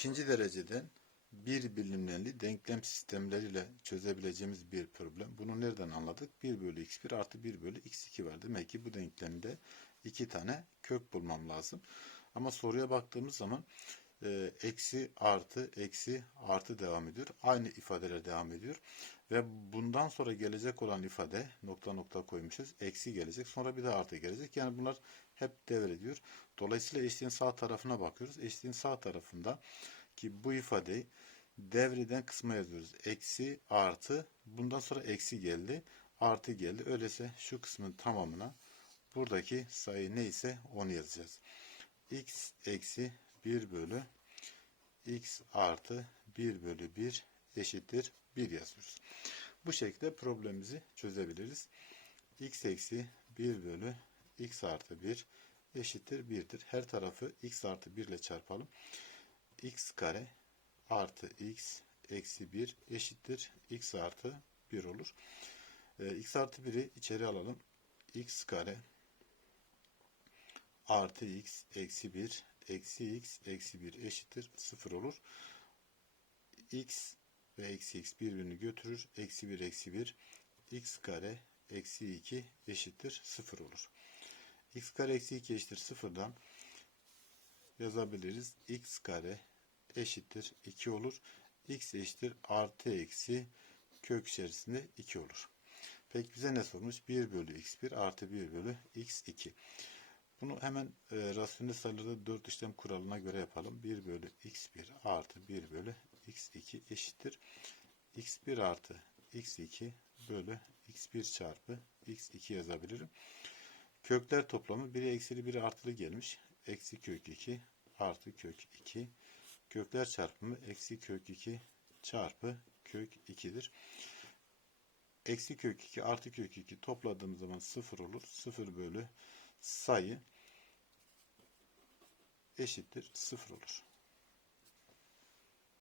ikinci dereceden bir bilinmeli denklem sistemleriyle çözebileceğimiz bir problem. Bunu nereden anladık? 1 bölü x1 artı 1 bölü x2 var. Demek ki bu denklemde iki tane kök bulmam lazım. Ama soruya baktığımız zaman e, eksi artı eksi artı devam ediyor. Aynı ifadeler devam ediyor. Ve bundan sonra gelecek olan ifade nokta nokta koymuşuz. Eksi gelecek. Sonra bir de artı gelecek. Yani bunlar hep devrediyor. Dolayısıyla eşliğin sağ tarafına bakıyoruz. Eşliğin sağ tarafında ki bu ifadeyi devreden kısma yazıyoruz. Eksi artı bundan sonra eksi geldi. Artı geldi. Öyleyse şu kısmın tamamına buradaki sayı neyse onu yazacağız. x eksi 1 bölü x artı 1 bölü 1 eşittir 1 yazıyoruz. Bu şekilde problemimizi çözebiliriz. x eksi 1 bölü x artı 1 eşittir 1'dir. Her tarafı x artı 1 ile çarpalım. x kare artı x eksi 1 eşittir x artı 1 olur. Ee, x artı 1'i içeri alalım. x kare artı x eksi 1 eksi x eksi 1 eşittir 0 olur. x ve eksi x birbirini götürür. Eksi 1 eksi 1 x kare eksi 2 eşittir 0 olur. x kare eksi 2 eşittir 0'dan yazabiliriz. x kare eşittir 2 olur. x eşittir artı eksi kök içerisinde 2 olur. Peki bize ne sormuş? 1 bölü x1 artı 1 bölü x2. Bunu hemen e, rasyonel sayılarda 4 işlem kuralına göre yapalım. 1 bölü x1 artı 1 bölü x2 eşittir. x1 artı x2 bölü x1 çarpı x2 yazabilirim. Kökler toplamı 1'i eksili 1'i artılı gelmiş. Eksi kök 2 artı kök 2. Kökler çarpımı eksi kök 2 çarpı kök 2'dir. Eksi kök 2 artı kök 2 topladığımız zaman 0 olur. 0 bölü sayı eşittir 0 olur.